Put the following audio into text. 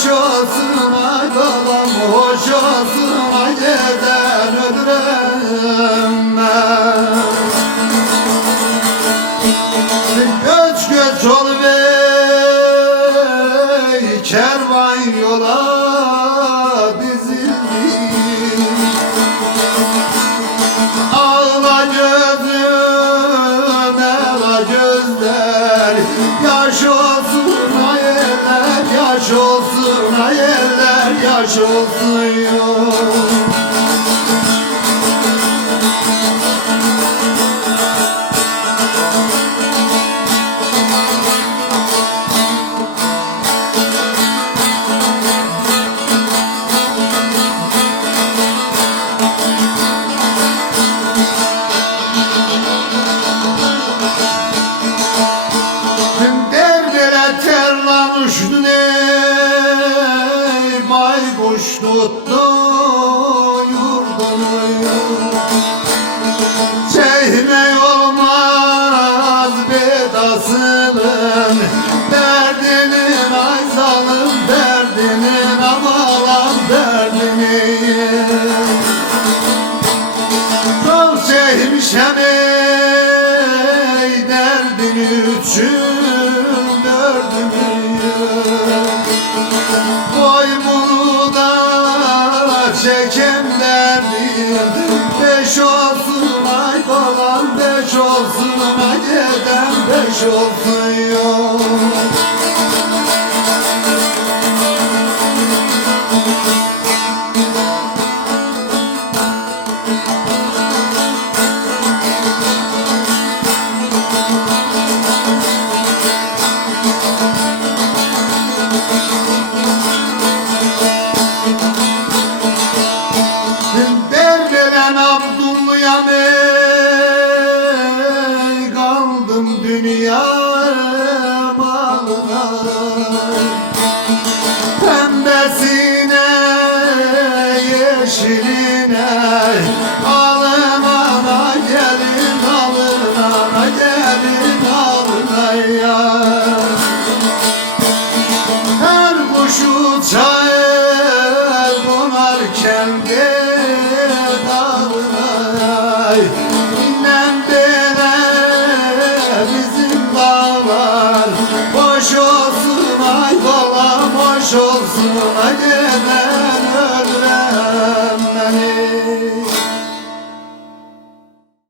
yaş olsun ay balam, hoş olsun ay yerden öldürem ben. Göç göç oluver kervan yola dizildi. Ağla gözüm ela gözler, yaş olsun ay eller, yaş olsun ay eller, yaş olsun yok. Uçtun ey baykuş tuttu yurdunu. Çehme olmaz bedasının, derdinin ay zalim, derdinin amalan derdini. Çok çekmişem ey derdin için derdimi. Boynumu da çekem derdim, beş olsun ay balam, beş olsun ay dedem, beş olsun yok. Derveren Abdullah'ım ey, kaldım dünya malına. Pembesine yeşiline, alın ana gelin, alın ana gelin, alın ya. Her kuş uçar konarken İnnen bere bizim dağlar, hoş olsun ay balam, hoş olsun ay dedem.